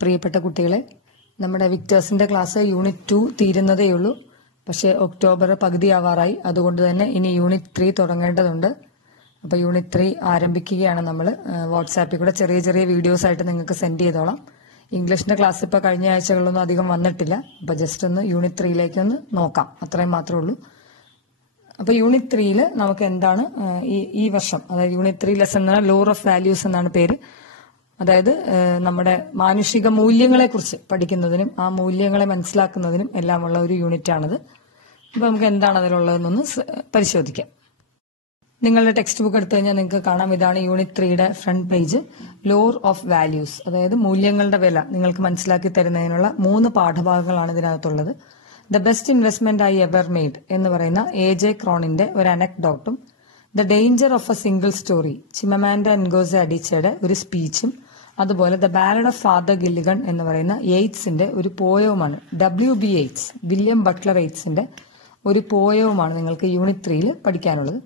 പ്രിയപ്പെട്ട കുട്ടികളെ, നമ്മുടെ വിക്ടേഴ്സിന്റെ ക്ലാസ് യൂണിറ്റ് 2 തീരുന്നതേയുള്ളൂ. പക്ഷേ ഒക്ടോബർ പകുതിയാവാറായി. അതുകൊണ്ട് തന്നെ ഇനി യൂണിറ്റ് 3 തുടങ്ങേണ്ടതുണ്ട്. അപ്പോൾ യൂണിറ്റ് 3 ആരംഭിക്കുകയാണ് നമ്മൾ. വാട്സാപ്പിൽ കൂടെ ചെറിയ ചെറിയ വീഡിയോസ് ആയിട്ട് നിങ്ങൾക്ക് സെൻഡ് ചെയ്തോളാം. ഇംഗ്ലീഷിന്റെ ക്ലാസ് ഇപ്പോൾ കഴിഞ്ഞ ആഴ്ചകളിലൊന്നും അധികം വന്നിട്ടില്ല. അപ്പോൾ ജസ്റ്റ് ഒന്ന് യൂണിറ്റ് 3ലേക്ക് ഒന്ന് നോക്കാം, അത്രയും മാത്രമേ ഉള്ളൂ. അപ്പോൾ യൂണിറ്റ് 3ൽ നമുക്ക് എന്താണ് ഈ വർഷം, അതായത് യൂണിറ്റ് 3 ലെസൺ എന്നാണ് ലോർ ഓഫ് വാല്യൂസ് എന്നാണ് പേര്. അതായത് നമ്മുടെ മാനുഷിക മൂല്യങ്ങളെ കുറിച്ച് പഠിക്കുന്നതിനും ആ മൂല്യങ്ങളെ മനസ്സിലാക്കുന്നതിനും എല്ലാമുള്ള ഒരു യൂണിറ്റ് ആണിത്. അപ്പൊ നമുക്ക് എന്താണ് അതിലുള്ളതെന്നൊന്ന് പരിശോധിക്കാം. നിങ്ങളുടെ ടെക്സ്റ്റ് ബുക്ക് എടുത്തു കഴിഞ്ഞാൽ നിങ്ങൾക്ക് കാണാം, ഇതാണ് യൂണിറ്റ് 3യുടെ front page. Lore of values, അതായത് മൂല്യങ്ങളുടെ വില നിങ്ങൾക്ക് മനസ്സിലാക്കി തരുന്നതിനുള്ള 3 പാഠഭാഗങ്ങളാണ് ഇതിനകത്തുള്ളത്. The best investment I ever made എന്ന് പറയുന്ന എ.ജെ. ക്രോണിന്റെ ഒരു അനക്ഡോട്ടും, the danger of a single story Chimamanda Ngozi അഡിച്ചയുടെ ഒരു സ്പീച്ചും, അതുപോലെ the ballad of father Gilligan എന്ന് പറയുന്ന യെയ്റ്റ്സിന്റെ ഒരു പോയവുമാണ്. W.B. യെയ്റ്റ്സ്, വില്യം ബട്ട്ലർ യെയ്റ്റ്സിന്റെ ഒരു പോയവുമാണ് നിങ്ങൾക്ക് യൂണിറ്റ് 3യിൽ പഠിക്കാനുള്ളത്.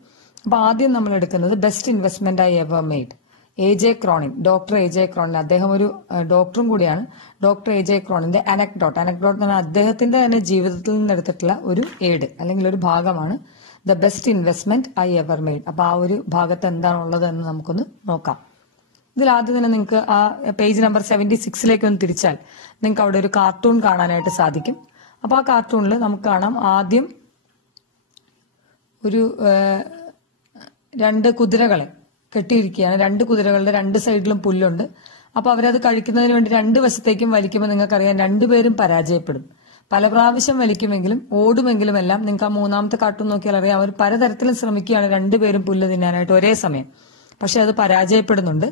അപ്പൊ ആദ്യം നമ്മൾ എടുക്കുന്നത് best investment I ever made. A J. Cronin, doctor A J. Cronin, അദ്ദേഹം ഒരു ഡോക്ടറും കൂടിയാണ്. ഡോക്ടർ എ.ജെ. ക്രോണിന്റെ അനക്ഡോട്ട് എന്ന് പറഞ്ഞാൽ അദ്ദേഹത്തിന്റെ തന്നെ ജീവിതത്തിൽ നിന്ന് എടുത്തിട്ടുള്ള ഒരു ഏട് അല്ലെങ്കിൽ ഒരു ഭാഗമാണ് the best investment I ever made. അപ്പൊ ആ ഒരു ഭാഗത്ത് എന്താണുള്ളത് എന്ന് നമുക്കൊന്ന് നോക്കാം. ഇതിൽ ആദ്യം തന്നെ നിങ്ങൾക്ക് ആ പേജ് നമ്പർ 76ലേക്ക് ഒന്ന് തിരിച്ചാൽ നിങ്ങൾക്ക് അവിടെ ഒരു കാർട്ടൂൺ കാണാനായിട്ട് സാധിക്കും. അപ്പൊ ആ കാർട്ടൂണിൽ നമുക്ക് കാണാം, ആദ്യം ഒരു 2 കുതിരകളെ കെട്ടിയിരിക്കുകയാണ്. 2 കുതിരകളുടെ 2 സൈഡിലും പുല്ലുണ്ട്. അപ്പൊ അവരത് കഴിക്കുന്നതിന് വേണ്ടി 2 വശത്തേക്കും വലിക്കുമ്പോൾ നിങ്ങൾക്കറിയാം 2 പേരും പരാജയപ്പെടും. പല പ്രാവശ്യം വലിക്കുമെങ്കിലും ഓടുമെങ്കിലും എല്ലാം നിങ്ങൾക്ക് ആ 3ാമത്തെ കാർട്ടൂൺ നോക്കിയാൽ അറിയാം, അവർ പലതരത്തിലും ശ്രമിക്കുകയാണ് 2 പേരും പുല്ല് തിന്നാനായിട്ട് ഒരേ സമയം. പക്ഷെ അത് പരാജയപ്പെടുന്നുണ്ട്.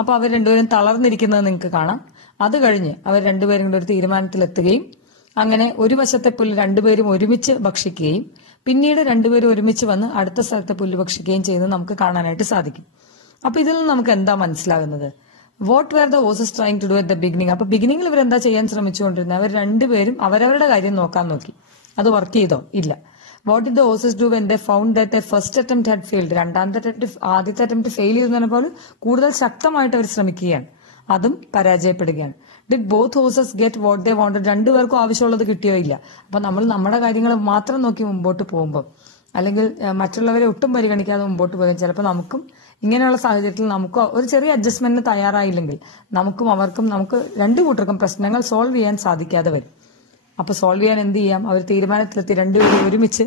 അപ്പൊ അവർ 2 പേരും തളർന്നിരിക്കുന്നത് നിങ്ങൾക്ക് കാണാം. അത് കഴിഞ്ഞ് അവർ 2 പേരും കൂടെ ഒരു തീരുമാനത്തിലെത്തുകയും അങ്ങനെ ഒരു വശത്തെ പുല്ല് 2 പേരും ഒരുമിച്ച് ഭക്ഷിക്കുകയും പിന്നീട് 2 പേരും ഒരുമിച്ച് വന്ന് അടുത്ത സ്ഥലത്തെ പുല്ല് ഭക്ഷിക്കുകയും ചെയ്യുന്നത് നമുക്ക് കാണാനായിട്ട് സാധിക്കും. അപ്പൊ ഇതിൽ നിന്ന് നമുക്ക് എന്താ മനസ്സിലാകുന്നത്? What were the horses trying to do at the beginning. അപ്പൊ ബിഗിനിങ്ങിൽ ഇവർ എന്താ ചെയ്യാൻ ശ്രമിച്ചുകൊണ്ടിരുന്നത്? അവർ 2 പേരും അവരവരുടെ കാര്യം നോക്കാൻ നോക്കി. അത് വർക്ക് ചെയ്തോ? ഇല്ല. What did the horses do when they found that a first attempt had failed. ആദ്യത്തെ അറ്റംപ്റ്റ് ഫെയിൽ ചെയ്തപ്പോൾ കൂടുതൽ ശക്തമായിട്ട് അവർ ശ്രമിക്കുകയാണ്, അതും പരാജയപ്പെടുകയാണ്. Did both horses get what they wanted. 2 പേർക്കും ആവശ്യമുള്ളത് കിട്ടിയോ? ഇല്ല. അപ്പൊ നമ്മൾ നമ്മുടെ കാര്യങ്ങൾ മാത്രം നോക്കി മുമ്പോട്ട് പോകുമ്പോൾ, അല്ലെങ്കിൽ മറ്റുള്ളവരെ ഒട്ടും പരിഗണിക്കാതെ മുമ്പോട്ട് പോകും, ചിലപ്പോൾ നമുക്കും ഇങ്ങനെയുള്ള സാഹചര്യത്തിൽ നമുക്ക് ഒരു ചെറിയ അഡ്ജസ്റ്റ്മെന്റിന് തയ്യാറായില്ലെങ്കിൽ നമുക്ക് 2 കൂട്ടർക്കും പ്രശ്നങ്ങൾ സോൾവ് ചെയ്യാൻ സാധിക്കാതെ വരും. അപ്പൊ സോൾവ് ചെയ്യാൻ എന്ത് ചെയ്യാം? അവർ തീരുമാനത്തിലെത്തി 2 പേരും ഒരുമിച്ച്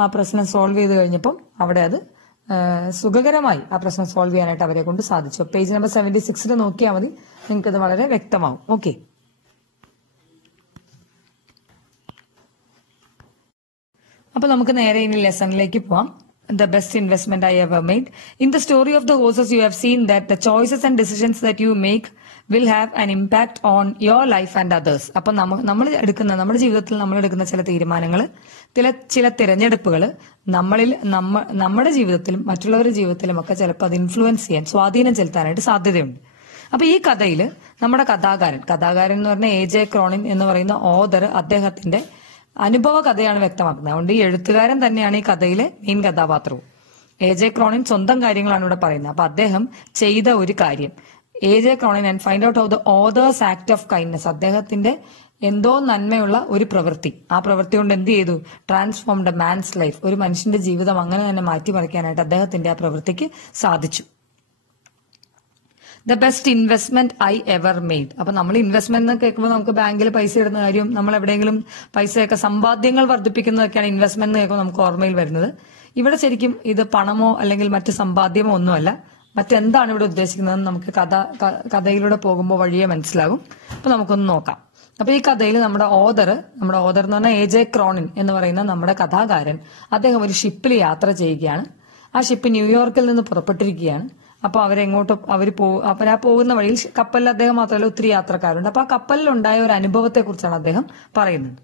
ആ പ്രശ്നം സോൾവ് ചെയ്ത് കഴിഞ്ഞപ്പം അവിടെ അത് സുഖകരമായി ആ പ്രശ്നം സോൾവ് ചെയ്യാനായിട്ട് അവരെ കൊണ്ട് സാധിച്ചു. പേജ് നമ്പർ 76 നോക്കിയാൽ മതി, നിങ്ങൾക്കത് വളരെ വ്യക്തമാവും. ഓക്കെ, അപ്പൊ നമുക്ക് നേരെ ഇനി ലെസണിലേക്ക് പോവാം. The best investment I ever made. In the story of the horses, you have seen that the choices and decisions that you make will have an impact on your life and others. അപ്പൊ നമ്മുടെ ജീവിതത്തിൽ നമ്മൾ എടുക്കുന്ന ചില തീരുമാനങ്ങൾ, ചില തിരഞ്ഞെടുപ്പുകൾ നമ്മുടെ ജീവിതത്തിലും മറ്റുള്ളവരുടെ ജീവിതത്തിലും ഒക്കെ ചിലപ്പോൾ അത് ഇൻഫ്ലുവൻസ് ചെയ്യാൻ, സ്വാധീനം ചെലുത്താനായിട്ട് സാധ്യതയുണ്ട്. അപ്പൊ ഈ കഥയിൽ നമ്മുടെ കഥാകാരൻ എന്ന് പറഞ്ഞ എ.ജെ. ക്രോണിൻ എന്ന് പറയുന്ന ഓഥർ അദ്ദേഹത്തിന്റെ അനുഭവ കഥയാണ് വ്യക്തമാക്കുന്നത്. അതുകൊണ്ട് ഈ എഴുത്തുകാരൻ തന്നെയാണ് ഈ കഥയിലെ മെയിൻ കഥാപാത്രവും. എ.ജെ. ക്രോണിൻ സ്വന്തം കാര്യങ്ങളാണ് ഇവിടെ പറയുന്നത്. അപ്പൊ അദ്ദേഹം ചെയ്ത ഒരു കാര്യം, A J. Cronin and find out of the author's act of kindness, അദ്ദേഹത്തിന്റെ എന്തോ നന്മയുള്ള ഒരു പ്രവൃത്തി, ആ പ്രവൃത്തി കൊണ്ട് എന്ത് ചെയ്തു? ട്രാൻസ്ഫോംഡ് എ മാൻസ് ലൈഫ്, ഒരു മനുഷ്യന്റെ ജീവിതം അങ്ങനെ തന്നെ മാറ്റിമറിക്കാനായിട്ട് അദ്ദേഹത്തിന്റെ ആ പ്രവൃത്തിക്ക് സാധിച്ചു. The best investment I ever made. അപ്പൊ നമ്മൾ ഇൻവെസ്റ്റ്മെന്റ് എന്ന് കേൾക്കുമ്പോൾ നമുക്ക് ബാങ്കിൽ പൈസ ഇടുന്ന കാര്യം, നമ്മൾ എവിടെയെങ്കിലും പൈസയൊക്കെ സമ്പാദ്യങ്ങൾ വർദ്ധിപ്പിക്കുന്നതൊക്കെയാണ് ഇൻവെസ്റ്റ്മെന്റ് എന്ന് കേൾക്കുമ്പോൾ നമുക്ക് ഓർമ്മയിൽ വരുന്നത്. ഇവിടെ ശരിക്കും ഇത് പണമോ അല്ലെങ്കിൽ മറ്റ് സമ്പാദ്യമോ ഒന്നുമല്ല, മറ്റെന്താണ് ഇവിടെ ഉദ്ദേശിക്കുന്നതെന്ന് നമുക്ക് കഥയിലൂടെ പോകുമ്പോൾ വഴിയെ മനസ്സിലാകും. അപ്പൊ നമുക്കൊന്ന് നോക്കാം. അപ്പൊ ഈ കഥയിൽ നമ്മുടെ ഓഥർ എന്ന് പറഞ്ഞാൽ എ.ജെ. ക്രോണിൻ എന്ന് പറയുന്ന നമ്മുടെ കഥാകാരൻ, അദ്ദേഹം ഒരു ഷിപ്പിൽ യാത്ര ചെയ്യുകയാണ്. ആ ഷിപ്പ് ന്യൂയോർക്കിൽ നിന്ന് പുറപ്പെട്ടിരിക്കുകയാണ്. അപ്പൊ അപ്പൊ ആ പോകുന്ന വഴിയിൽ കപ്പലിൽ അദ്ദേഹം മാത്രമല്ല ഒത്തിരി യാത്രക്കാരുണ്ട്. അപ്പൊ ആ കപ്പലിൽ ഉണ്ടായ ഒരു അനുഭവത്തെ കുറിച്ചാണ് അദ്ദേഹം പറയുന്നത്.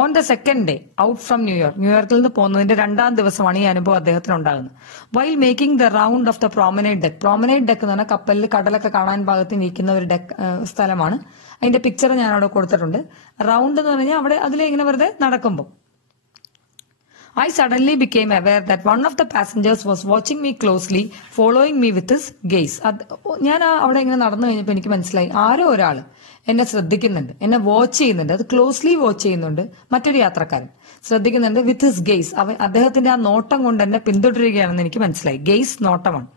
On the second day out from ന്യൂയോർക്കിൽ നിന്ന് പോകുന്നതിന്റെ 2ാം ദിവസമാണ് ഈ അനുഭവം അദ്ദേഹത്തിന് ഉണ്ടാകുന്നത്. While making the round of the promenade deck എന്ന് പറഞ്ഞാൽ കപ്പലിൽ കടലൊക്കെ കാണാൻ ഭാഗത്ത് നിൽക്കുന്ന ഒരു സ്ഥലമാണ്. അതിന്റെ പിക്ചർ ഞാൻ അവിടെ കൊടുത്തിട്ടുണ്ട്. റൗണ്ട് എന്ന് പറഞ്ഞാൽ അവിടെ അതിലെ ഇങ്ങനെ വെറുതെ നടക്കുമ്പോൾ I suddenly became aware that one of the passengers was watching me closely, following me with his gaze. ഞാൻ അവിടെ ഇങ്ങനെ നടന്നു കഴിഞ്ഞപ്പോൾ എനിക്ക് മനസ്സിലായി ആരോ ഒരാള് എന്നെ ശ്രദ്ധിക്കുന്നുണ്ട്, എന്നെ വാച്ച് ചെയ്യുന്നുണ്ട്, അത് ക്ലോസ്ലി വാച്ച് ചെയ്യുന്നുണ്ട്. മറ്റൊരു യാത്രക്കാരൻ ശ്രദ്ധിക്കുന്നുണ്ട് വിത്ത് ഹിസ് ഗെയ്സ്. അദ്ദേഹത്തിന്റെ ആ നോട്ടം കൊണ്ട് എന്നെ പിന്തുടരുകയാണെന്ന് എനിക്ക് മനസ്സിലായി. ഗെയ്സ് നോട്ടമാണ്.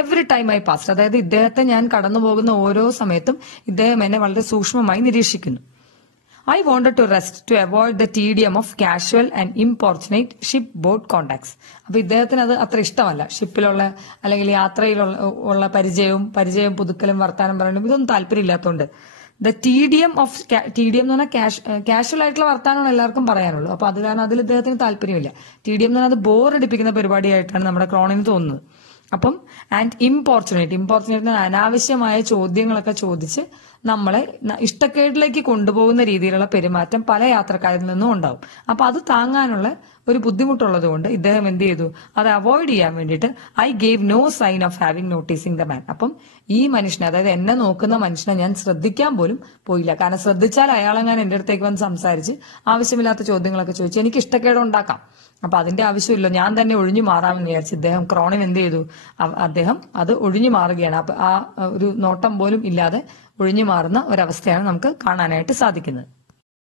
എവറി ടൈം ഐ പാസ്റ്റ്, അതായത് ഇദ്ദേഹത്തെ ഞാൻ കടന്നു പോകുന്ന ഓരോ സമയത്തും ഇദ്ദേഹം എന്നെ വളരെ സൂക്ഷ്മമായി നിരീക്ഷിക്കുന്നു. I wanted to rest to avoid the tedium of casual and importunate shipboard contacts. അപ്പൊ ഇദ്ദേഹത്തിന് അത് അത്ര ഇഷ്ടമല്ല. ഷിപ്പിലുള്ള അല്ലെങ്കിൽ യാത്രയിലുള്ള പരിചയവും പുതുക്കലും വർത്താനം പറയലും ഇതൊന്നും താല്പര്യമില്ലാത്തതുകൊണ്ട് ദ ടീഡിയം എന്ന് പറഞ്ഞാൽ കാഷ്വൽ ആയിട്ടുള്ള വർത്താനമാണ് എല്ലാവർക്കും പറയാനുള്ളൂ. അപ്പൊ അത് കാരണം അതിൽ ഇദ്ദേഹത്തിന് താല്പര്യമില്ല. ടീഡിയം എന്ന് പറഞ്ഞാൽ അത് ബോറടിപ്പിക്കുന്ന പരിപാടിയായിട്ടാണ് നമ്മുടെ ക്രോണിന് തോന്നുന്നത്. അപ്പം ആൻഡ് ഇമ്പോർച്ചുനേറ്റ് അനാവശ്യമായ ചോദ്യങ്ങളൊക്കെ ചോദിച്ച് നമ്മളെ ഇഷ്ടക്കേടിലേക്ക് കൊണ്ടുപോകുന്ന രീതിയിലുള്ള പെരുമാറ്റം പല യാത്രക്കാരിൽ നിന്നും ഉണ്ടാവും. അപ്പൊ അത് താങ്ങാനുള്ള ഒരു ബുദ്ധിമുട്ടുള്ളത് കൊണ്ട് ഇദ്ദേഹം എന്ത് ചെയ്തു, അത് അവോയ്ഡ് ചെയ്യാൻ വേണ്ടിയിട്ട് I gave no sign of having noticing the man. അപ്പം ഈ മനുഷ്യനെ, അതായത് എന്നെ നോക്കുന്ന മനുഷ്യനെ ഞാൻ ശ്രദ്ധിക്കാൻ പോലും പോയില്ല. കാരണം ശ്രദ്ധിച്ചാൽ അയാളെങ്ങാൻ എന്റെ അടുത്തേക്ക് വന്ന് സംസാരിച്ച് ആവശ്യമില്ലാത്ത ചോദ്യങ്ങളൊക്കെ ചോദിച്ചു എനിക്ക് ഇഷ്ടക്കേട് ഉണ്ടാക്കാം. അപ്പൊ അതിന്റെ ആവശ്യമില്ല, ഞാൻ തന്നെ ഒഴിഞ്ഞു മാറാമെന്ന് വിചാരിച്ച് ഇദ്ദേഹം ക്രോണിൻ എന്ത് ചെയ്തു, അദ്ദേഹം അത് ഒഴിഞ്ഞു മാറുകയാണ്. അപ്പൊ ആ ഒരു നോട്ടം പോലും ഇല്ലാതെ ഒഴിഞ്ഞു മാറുന്ന ഒരവസ്ഥയാണ് നമുക്ക് കാണാനായിട്ട് സാധിക്കുന്നത്.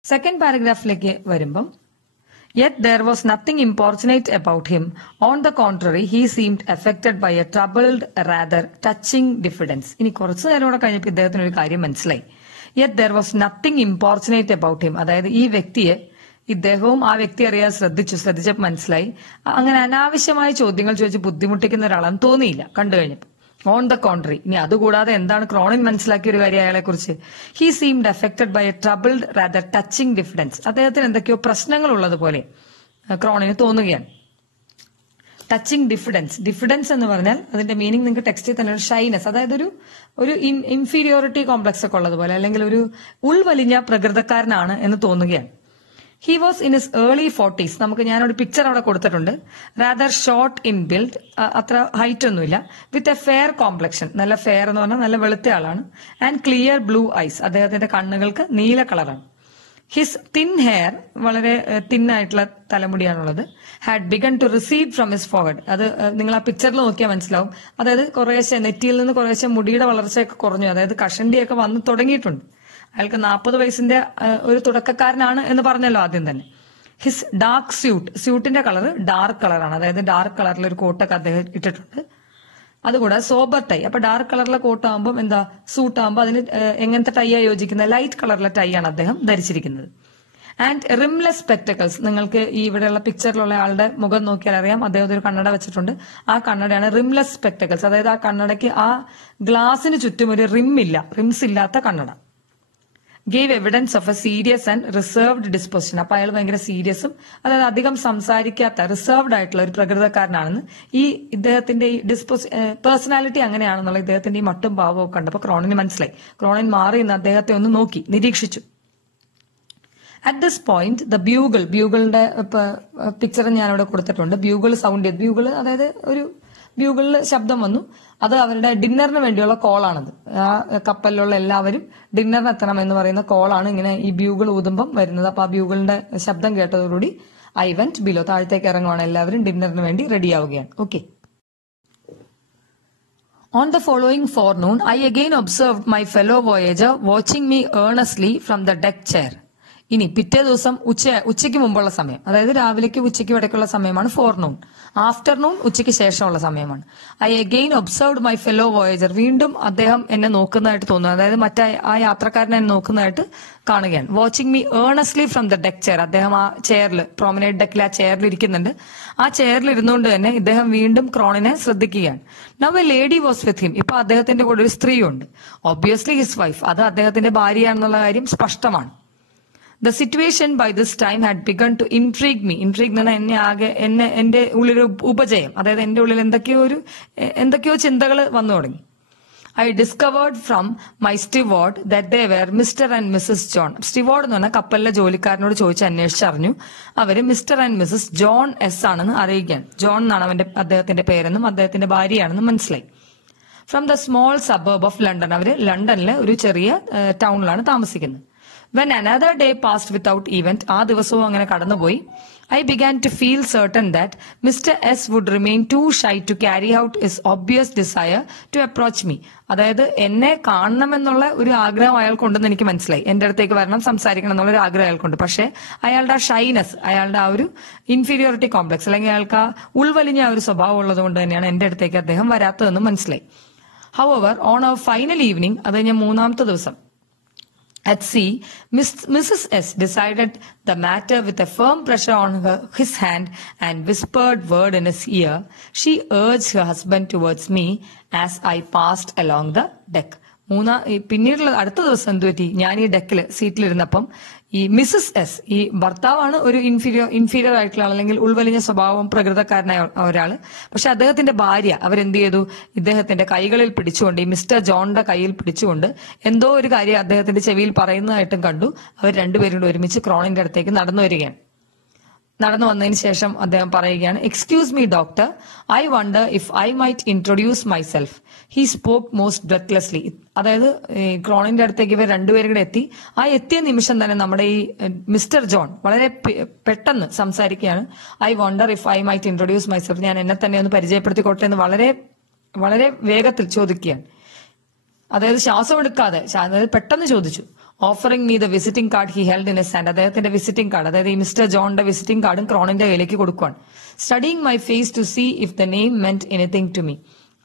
സെക്കൻഡ് പാരഗ്രാഫിലേക്ക് വരുമ്പം Yet there was nothing importunate about him. On the contrary, he seemed affected by a troubled, rather touching diffidence. ഇനി കുറച്ചു നേരം കൂടെ കഴിഞ്ഞപ്പോൾ ഇദ്ദേഹത്തിന് ഒരു കാര്യം മനസ്സിലായി. Yet there was nothing importunate about him. അതായത് ഈ വ്യക്തിയെ ഇദ്ദേഹവും ആ വ്യക്തി അറിയാൻ ശ്രദ്ധിച്ചപ്പോൾ മനസ്സിലായി അങ്ങനെ അനാവശ്യമായ ചോദ്യങ്ങൾ ചോദിച്ച് ബുദ്ധിമുട്ടിക്കുന്ന ഒരാളാണെന്ന് തോന്നിയില്ല കണ്ടു കഴിഞ്ഞപ്പോൾ. ഓൺ ദ കോൺട്രി, ഇനി അതുകൂടാതെ എന്താണ് ക്രോണിൻ മനസ്സിലാക്കിയ ഒരു കാര്യം അയാളെ കുറിച്ച്, he seemed affected by a troubled rather touching diffidence. അദ്ദേഹത്തിന് എന്തൊക്കെയോ പ്രശ്നങ്ങൾ ഉള്ളതുപോലെ ക്രോണിന് തോന്നുകയാണ്. ടച്ചിങ് ഡിഫിഡൻസ് എന്ന് പറഞ്ഞാൽ അതിന്റെ മീനിങ് നിങ്ങൾക്ക് ടെക്സ്റ്റിൽ തന്നെ ഒരു ഷൈനസ്, അതായത് ഒരു ഇൻഫീരിയോറിറ്റി കോംപ്ലക്സ് ഒക്കെ ഉള്ളതുപോലെ അല്ലെങ്കിൽ ഒരു ഉൾവലിഞ്ഞ പ്രകൃതക്കാരനാണ് എന്ന് തോന്നുകയാണ്. He was in his early 40s. ഞാനൊരു പിക്ചർ അവിടെ കൊടുത്തിട്ടുണ്ട്. റാദർ ഷോർട്ട് ഇൻ ബിൽഡ്, അത്ര ഹൈറ്റ് ഒന്നുമില്ല. വിത്ത് എ ഫെയർ കോംപ്ലക്ഷൻ, നല്ല ഫെയർ എന്ന് പറഞ്ഞാൽ നല്ല വെളുത്ത ആളാണ്. ആൻഡ് ക്ലിയർ ബ്ലൂ ഐസ്, അദ്ദേഹത്തിന്റെ കണ്ണുകൾക്ക് നീല കളറാണ്. ഹിസ് തിൻ ഹെയർ, വളരെ തിന്നായിട്ടുള്ള തലമുടിയാണുള്ളത്. Had begun to recede from his forehead, അത് നിങ്ങൾ ആ പിക്ചറിൽ നോക്കിയാൽ മനസ്സിലാവും. അതായത് കുറേശ്ശെ നെറ്റിയിൽ നിന്ന് കുറേശ്ശെ മുടിയുടെ വളർച്ചയൊക്കെ കുറഞ്ഞു, അതായത് കഷണ്ടിയൊക്കെ വന്ന് തുടങ്ങിയിട്ടുണ്ട്. അയാൾക്ക് 40 വയസ്സിന്റെ ഒരു തുടക്കക്കാരനാണ് എന്ന് പറഞ്ഞല്ലോ ആദ്യം തന്നെ. ഹിസ് ഡാർക്ക് സ്യൂട്ടിന്റെ കളർ ഡാർക്ക് കളറാണ്, അതായത് ഡാർക്ക് കളറിൽ ഒരു കോട്ടൊക്കെ അദ്ദേഹം ഇട്ടിട്ടുണ്ട്. അതുകൂടാതെ സോബർ ടൈ, അപ്പൊ ഡാർക്ക് കളറിലെ കോട്ട് ആകുമ്പോൾ എന്താ, സൂട്ട് ആകുമ്പോൾ അതിന് എങ്ങനത്തെ ടൈയാ യോജിക്കുന്നത്, ലൈറ്റ് കളറിലെ ടൈ ആണ് അദ്ദേഹം ധരിച്ചിരിക്കുന്നത്. ആൻഡ് റിംലെസ് സ്പെക്ടക്കിൾസ്, നിങ്ങൾക്ക് ഈ ഇവിടെയുള്ള പിക്ചറിലുള്ള ആളുടെ മുഖം നോക്കിയാൽ അറിയാം, അദ്ദേഹം ഒരു കണ്ണട വെച്ചിട്ടുണ്ട്. ആ കണ്ണടയാണ് റിംലെസ് സ്പെക്ടക്കിൾസ്, അതായത് ആ കണ്ണടയ്ക്ക് ആ ഗ്ലാസിന് ചുറ്റും ഒരു റിംസ് ഇല്ലാത്ത കണ്ണട. Gave evidence of A serious and reserved disposition, അപ്പൊ അയാൾ ഭയങ്കര സീരിയസും അതായത് അധികം സംസാരിക്കാത്ത റിസർവ്ഡ് ആയിട്ടുള്ള ഒരു പ്രകൃതക്കാരനാണെന്ന് ഈ ഇദ്ദേഹത്തിന്റെ ഈ പേഴ്സണാലിറ്റി അങ്ങനെയാണെന്നുള്ള ഇദ്ദേഹത്തിന്റെ ഈ മട്ടും ഭാവവും കണ്ടപ്പോൾ ക്രോണിന് മനസ്സിലായി. ക്രോണിൻ മാറി എന്ന് അദ്ദേഹത്തെ ഒന്ന് നോക്കി നിരീക്ഷിച്ചു. അറ്റ് ദിസ് പോയിന്റ് ദ ബ്യൂഗിളിന്റെ പിക്ചർ ഞാൻ അവിടെ കൊടുത്തിട്ടുണ്ട്. ബ്യൂഗിൾ സൗണ്ട് ചെയ്ത്, ബ്യൂഗിൾ അതായത് ഒരു ബ്യൂഗിളിൽ ശബ്ദം വന്നു. അത് അവരുടെ ഡിന്നറിന് വേണ്ടിയുള്ള കോളാണത്. ആ കപ്പലിലുള്ള എല്ലാവരും ഡിന്നറിന് എത്തണം എന്ന് പറയുന്ന കോളാണ് ഇങ്ങനെ ഈ ബ്യൂഗിൾ ഊതുമ്പം വരുന്നത്. അപ്പൊ ആ ബ്യൂഗിളിന്റെ ശബ്ദം കേട്ടതോടുകൂടി ഐ വെന്റ് ബിലോ, താഴത്തേക്ക് ഇറങ്ങുവാണ്, എല്ലാവരും ഡിന്നറിന് വേണ്ടി റെഡിയാവുകയാണ്. Okay. On the following forenoon, I again observed my fellow voyager watching me earnestly from the deck chair. ഇനി പിറ്റേ ദിവസം ഉച്ചയ്ക്ക് മുമ്പുള്ള സമയം, അതായത് രാവിലേക്ക് ഉച്ചയ്ക്ക് ഇടയ്ക്കുള്ള സമയമാണ് ഫോർനൂൺ. ആഫ്റ്റർനൂൺ ഉച്ചയ്ക്ക് ശേഷമുള്ള സമയമാണ്. I again observed my fellow Voyager, വീണ്ടും അദ്ദേഹം എന്നെ നോക്കുന്നതായിട്ട് തോന്നുന്നു, അതായത് ആ യാത്രക്കാരനെ എന്നെ നോക്കുന്നതായിട്ട് കാണുകയാണ്. Watching me earnestly from the deck chair, അദ്ദേഹം ആ ചെയറിൽ, പ്രോമിനേറ്റ് ഡെക്കിൽ ആ ചെയറിൽ ഇരിക്കുന്നുണ്ട്. ആ ചെയറിൽ ഇരുന്നുകൊണ്ട് തന്നെ ഇദ്ദേഹം വീണ്ടും ക്രോണിനെ ശ്രദ്ധിക്കുകയാണ്. Now a lady was with him, ഇപ്പൊ അദ്ദേഹത്തിന്റെ കൂടെ ഒരു സ്ത്രീയുണ്ട്. ഒബ്വിയസ്ലി ഹിസ് വൈഫ്, അത് അദ്ദേഹത്തിന്റെ ഭാര്യയാണെന്നുള്ള കാര്യം സ്പഷ്ടമാണ്. The situation by this time had begun to intrigue me. Intrigue എന്ന് പറഞ്ഞാൽ എന്റെ ഉള്ളിലൊരു ഉപജയം, അതായത് എന്റെ ഉള്ളിൽ എന്തൊക്കെയോ ചിന്തകൾ വന്നു തുടങ്ങി. I discovered from my steward that they were Mr. and Mrs. John. Steward എന്ന് പറഞ്ഞാൽ കപ്പലിലെ ജോലിക്കാരനോട് ചോദിച്ച് അന്വേഷിച്ചറിഞ്ഞു. അവര് mister and missus Johns ആണെന്ന് അറിയിക്കുകയാണ്. ജോൺ എന്നാണ് അദ്ദേഹത്തിന്റെ പേരെന്നും അദ്ദേഹത്തിന്റെ ഭാര്യയാണെന്നും മനസ്സിലായി. From the small suburb of London, അവര് ലണ്ടനിലെ ഒരു ചെറിയ ടൗണിലാണ് താമസിക്കുന്നത്. When another day passed without event, ആ ദിവസവും അങ്ങനെ കടന്നുപോയി. I began to feel certain that Mr. S would remain too shy to carry out his obvious desire to approach me. അതായത് എന്നെ കാണണമെന്നുള്ള ഒരു ആഗ്രഹം അയാൾക്കുണ്ടെന്ന് എനിക്ക് മനസ്സിലായി. എന്റെ അടുത്തേക്ക് വരണം, സംസാരിക്കണം എന്നുള്ള ഒരു ആഗ്രഹം അയാൾക്കുണ്ട്. പക്ഷെ അയാളുടെ ആ ഷൈനസ്, അയാളുടെ ആ ഒരു ഇൻഫീരിയോറിറ്റി കോംപ്ലക്സ്, അല്ലെങ്കിൽ അയാൾക്ക് ആ ഉൾവലിഞ്ഞ ആ ഒരു സ്വഭാവം ഉള്ളത് കൊണ്ട് തന്നെയാണ് എന്റെ അടുത്തേക്ക് അദ്ദേഹം വരാത്തതെന്ന് മനസ്സിലായി. However, on our final evening, അത് ഞാൻ മൂന്നാമത്തെ ദിവസം, at sea, Mrs. S decided the matter with a firm pressure on his hand and whispered word in his ear. She urged her husband towards me as I passed along the deck. പിന്നീടുള്ള അടുത്ത ദിവസം എന്ത് പറ്റി, ഞാൻ ഈ ഡെക്കിൽ സീറ്റിലിരുന്നപ്പം ഈ Mises S, ഈ ഭർത്താവാണ് ഒരു ഇൻഫീരിയർ ആയിട്ടുള്ള ആൾ, അല്ലെങ്കിൽ ഉൾവലിഞ്ഞ സ്വഭാവം പ്രകൃതക്കാരനായ ഒരാള്. പക്ഷെ അദ്ദേഹത്തിന്റെ ഭാര്യ അവരെന്ത് ചെയ്തു, ഇദ്ദേഹത്തിന്റെ കൈകളിൽ പിടിച്ചുകൊണ്ട്, ഈ മിസ്റ്റർ ജോണിന്റെ കയ്യിൽ പിടിച്ചുകൊണ്ട് എന്തോ ഒരു കാര്യം അദ്ദേഹത്തിന്റെ ചെവിയിൽ പറയുന്നതായിട്ടും കണ്ടു. അവർ രണ്ടുപേരും കൂടി ഒരുമിച്ച് ക്രോണിന്റെ അടുത്തേക്ക് നടന്നു വരികയാണ്. നടന്നു വന്നതിന് ശേഷം അദ്ദേഹം പറയുകയാണ്, excuse me doctor, I wonder if I might introduce myself. He spoke most breathlessly. അതായത് ക്രോണിന്റെ അടുത്തേക്ക് ഇവർ രണ്ടുപേരും കൂടെ എത്തി. ആ എത്തിയ നിമിഷം തന്നെ നമ്മുടെ ഈ മിസ്റ്റർ ജോൺ വളരെ പെട്ടെന്ന് സംസാരിക്കുകയാണ്. I wonder if I might introduce myself. ഞാൻ എന്നെ തന്നെ ഒന്ന് പരിചയപ്പെടുത്തിക്കോട്ടെ എന്ന് വളരെ വളരെ വേഗത്തിൽ ചോദിക്കുകയാണ്. അതായത് ശ്വാസം എടുക്കാതെ, അതായത് പെട്ടെന്ന് ചോദിച്ചു. Offering me the visiting card he held in his hand. അദ്ദേഹത്തിന്റെ വിസിറ്റിംഗ് കാർഡ്, അതായത് ഈ മിസ്റ്റർ ജോണിന്റെ വിസിറ്റിംഗ് കാർഡും ക്രോണിന്റെ കയ്യിലേക്ക് കൊടുക്കുകയാണ്. Studying my face to see if the name meant anything to me.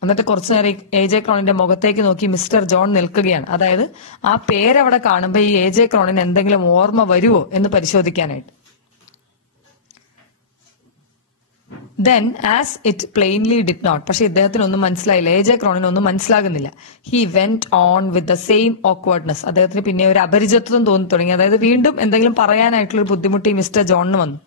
എന്നിട്ട് കുറച്ചു നേരം AJ ക്രോണിന്റെ മുഖത്തേക്ക് നോക്കി മിസ്റ്റർ ജോൺ നിൽക്കുകയാണ്. അതായത് ആ പേരവിടെ കാണുമ്പോൾ ഈ AJ ക്രോണിന് എന്തെങ്കിലും ഓർമ്മ വരുമോ എന്ന് പരിശോധിക്കാനായിട്ട്. Then, as it plainly did not, പക്ഷെ ഇദ്ദേഹത്തിനൊന്നും മനസ്സിലായില്ല, AJ ക്രോണിനൊന്നും മനസ്സിലാകുന്നില്ല. He went on with the same awkwardness. അദ്ദേഹത്തിന് പിന്നെ ഒരു അപരിചിതത്വം തോന്നി തുടങ്ങി. അതായത് വീണ്ടും എന്തെങ്കിലും പറയാനായിട്ടുള്ള ഒരു ബുദ്ധിമുട്ട് മിസ്റ്റർ ജോണിന് വന്നു.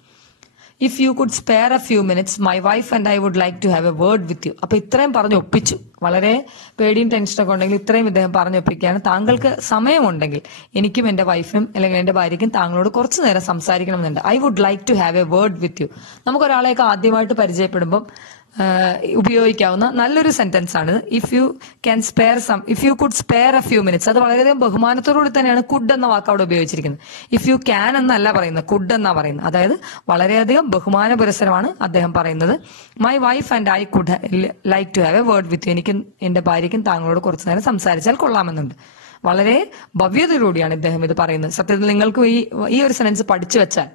If you could spare a few minutes, my wife and I would like to have a word with you. അപ്പൊ ഇത്രയും പറഞ്ഞു ഒപ്പിച്ചു. വളരെ പേടിയും ടെൻഷനൊക്കെ ഉണ്ടെങ്കിൽ ഇത്രയും ഇദ്ദേഹം പറഞ്ഞു ഒപ്പിക്കുകയാണ്. താങ്കൾക്ക് സമയമുണ്ടെങ്കിൽ എനിക്കും എന്റെ വൈഫിനും അല്ലെങ്കിൽ എന്റെ ഭാര്യയ്ക്കും താങ്കളോട് കുറച്ചു നേരം സംസാരിക്കണമെന്നുണ്ട്. I would like to have a word with you. നമുക്കൊരാളെയൊക്കെ ആദ്യമായിട്ട് പരിചയപ്പെടുമ്പം ഉപയോഗിക്കാവുന്ന നല്ലൊരു സെന്റൻസ് ആണ്. If you could spare a few minutes. അത് വളരെയധികം ബഹുമാനത്തോടുകൂടി തന്നെയാണ് കുഡ് എന്ന വാക്ക് അവിടെ ഉപയോഗിച്ചിരിക്കുന്നത്. ഇഫ് യു ക്യാൻ എന്നല്ല പറയുന്നത്, കുഡ് എന്നാ പറയുന്നത്. അതായത് വളരെയധികം ബഹുമാന പുരസരമാണ് അദ്ദേഹം പറയുന്നത്. My wife and I could like to have a word with you. എനിക്കും എന്റെ ഭാര്യയ്ക്കും താങ്കളോട് കുറച്ചു നേരം സംസാരിച്ചാൽ കൊള്ളാമെന്നുണ്ട്. വളരെ ഭവ്യതയോടെയാണ് ഇദ്ദേഹം ഇത് പറയുന്നത്. സത്യത്തിൽ നിങ്ങൾക്ക് ഈ ഒരു സെന്റൻസ് പഠിച്ചു വെച്ചാൽ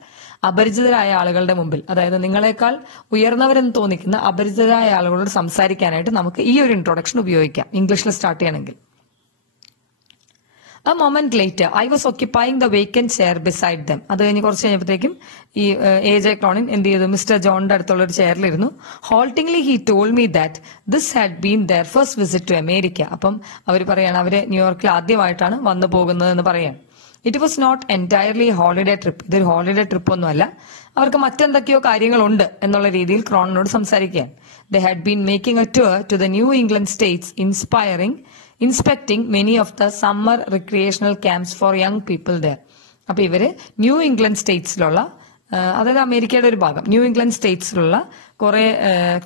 അപരിചിതരായ ആളുകളുടെ മുമ്പിൽ, അതായത് നിങ്ങളെക്കാൾ ഉയർന്നവരെന്ന് തോന്നിക്കുന്ന അപരിചിതരായ ആളുകളോട് സംസാരിക്കാനായിട്ട് നമുക്ക് ഈ ഒരു ഇൻട്രൊഡക്ഷൻ ഉപയോഗിക്കാം, ഇംഗ്ലീഷിൽ സ്റ്റാർട്ട് ചെയ്യണമെങ്കിൽ. A moment later, I was occupying the vacant chair beside them. അത് കഴിഞ്ഞ് കുറച്ച് കഴിഞ്ഞപ്പോഴത്തേക്കും ഈ AJ ക്രോണിൻ എന്ത് ചെയ്തു, മിസ്റ്റർ ജോണിന്റെ അടുത്തുള്ള ഒരു ചെയറിലിരുന്നു. Haltingly he told me that this had been their first visit to America. അപ്പം അവർ പറയാണ്, അവര് ന്യൂയോർക്കിൽ ആദ്യമായിട്ടാണ് വന്നു പോകുന്നത് എന്ന് പറയാം. It was not entirely holiday trip. ഇതൊരു ഹോളിഡേ ട്രിപ്പ് ഒന്നുമല്ല, അവർക്ക് മറ്റെന്തൊക്കെയോ കാര്യങ്ങളുണ്ട് എന്നുള്ള രീതിയിൽ ക്രോണിനോട് സംസാരിക്കാൻ. They had been making a tour to the New England states, inspecting many of the summer recreational camps for young people there. അപ്പൊ ഇവര് ന്യൂ ഇംഗ്ലണ്ട് സ്റ്റേറ്റ്സിലുള്ള, അതായത് അമേരിക്കയുടെ ഒരു ഭാഗം, ന്യൂ ഇംഗ്ലണ്ട് സ്റ്റേറ്റ്സിലുള്ള കുറെ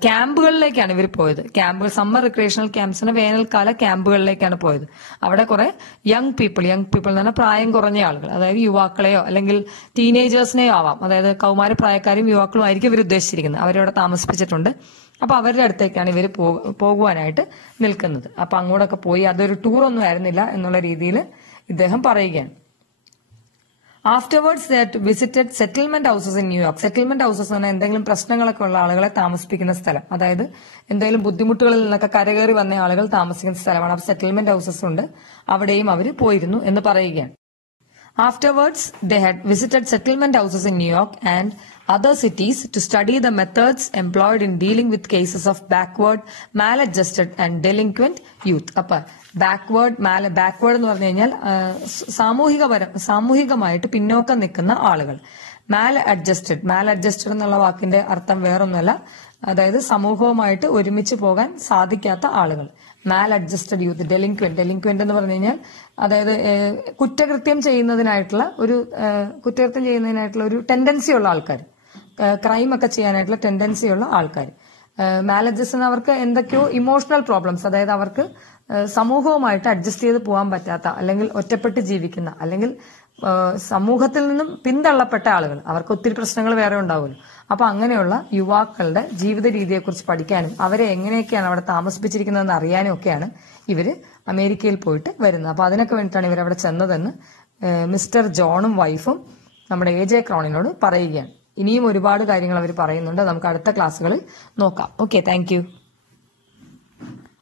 ക്യാമ്പുകളിലേക്കാണ് ഇവർ പോയത്. ക്യാമ്പുകൾ, സമ്മർ റിക്രിയേഷണൽ ക്യാമ്പ്സിന് വേനൽക്കാല ക്യാമ്പുകളിലേക്കാണ് പോയത്. അവിടെ കുറെ യങ് പീപ്പിൾ എന്ന് പറഞ്ഞാൽ പ്രായം കുറഞ്ഞ ആളുകൾ, അതായത് യുവാക്കളെയോ അല്ലെങ്കിൽ ടീനേജേഴ്സിനെയോ ആവാം, അതായത് കൗമാര പ്രായക്കാരും യുവാക്കളും ആയിരിക്കും ഇവർ ഉദ്ദേശിച്ചിരിക്കുന്നത്. അവരവിടെ താമസിപ്പിച്ചിട്ടുണ്ട്. അപ്പൊ അവരുടെ അടുത്തേക്കാണ് ഇവർ പോകുവാനായിട്ട് നിൽക്കുന്നത്. അപ്പൊ അങ്ങോട്ടൊക്കെ പോയി അതൊരു ടൂർ ഒന്നും ആയിരുന്നില്ല എന്നുള്ള രീതിയിൽ ഇദ്ദേഹം പറയുകയാണ്. Afterwards, they had visited settlement houses in New York. Settlement houses എന്ന് പറഞ്ഞാൽ എന്തെങ്കിലും പ്രശ്നങ്ങളൊക്കെ ഉള്ള ആളുകളെ താമസിപ്പിക്കുന്ന സ്ഥലം, അതായത് എന്തെങ്കിലും ബുദ്ധിമുട്ടുകളിൽ നിന്നൊക്കെ കരകയറി വന്ന ആളുകൾ താമസിക്കുന്ന സ്ഥലമാണ്. അപ്പൊ സെറ്റിൽമെന്റ് ഹൗസസ് ഉണ്ട്, അവിടെയും അവർ പോയിരുന്നു എന്ന് പറയുകയാണ്. Afterwards, they had visited settlement houses in New York and other cities to study the methods employed in dealing with cases of backward, maladjusted and delinquent youth. അപ്പൊ ബാക്ക്വേർഡ് എന്ന് പറഞ്ഞു കഴിഞ്ഞാൽ സാമൂഹികമായിട്ട് പിന്നോക്കം നിൽക്കുന്ന ആളുകൾ. മാൽ അഡ്ജസ്റ്റഡ് എന്നുള്ള വാക്കിന്റെ അർത്ഥം വേറൊന്നുമല്ല, അതായത് സമൂഹവുമായിട്ട് ഒരുമിച്ച് പോകാൻ സാധിക്കാത്ത ആളുകൾ. മാൽ അഡ്ജസ്റ്റഡ് യൂത്ത്. ഡെലിക്വന്റ് എന്ന് പറഞ്ഞു കഴിഞ്ഞാൽ അതായത് കുറ്റകൃത്യം ചെയ്യുന്നതിനായിട്ടുള്ള ഒരു ടെൻഡൻസി ഉള്ള ആൾക്കാർ, ക്രൈം ഒക്കെ ചെയ്യാനായിട്ടുള്ള ടെൻഡൻസി ഉള്ള ആൾക്കാർ. മാലഡ്ജസ്റ്റ് അവർക്ക് എന്തൊക്കെയോ ഇമോഷണൽ പ്രോബ്ലംസ്, അതായത് അവർക്ക് സമൂഹവുമായിട്ട് അഡ്ജസ്റ്റ് ചെയ്ത് പോകാൻ പറ്റാത്ത, അല്ലെങ്കിൽ ഒറ്റപ്പെട്ട് ജീവിക്കുന്ന, അല്ലെങ്കിൽ സമൂഹത്തിൽ നിന്നും പിന്തള്ളപ്പെട്ട ആളുകൾ, അവർക്ക് ഒത്തിരി പ്രശ്നങ്ങൾ വേറെ ഉണ്ടാവുമല്ലോ. അപ്പൊ അങ്ങനെയുള്ള യുവാക്കളുടെ ജീവിത രീതിയെക്കുറിച്ച് പഠിക്കാനും അവരെ എങ്ങനെയൊക്കെയാണ് അവിടെ താമസിപ്പിച്ചിരിക്കുന്നതെന്ന് അറിയാനും ഒക്കെയാണ് ഇവര് അമേരിക്കയിൽ പോയിട്ട് വരുന്നത്. അപ്പൊ അതിനൊക്കെ വേണ്ടിയിട്ടാണ് ഇവരവിടെ ചെന്നതെന്ന് മിസ്റ്റർ ജോണും വൈഫും നമ്മുടെ AJ ക്രോണിനോട് പറയുകയാണ്. ഇനിയും ഒരുപാട് കാര്യങ്ങൾ അവർ പറയുന്നുണ്ട്. നമുക്ക് അടുത്ത ക്ലാസ്സുകളിൽ നോക്കാം. Okay, thank you.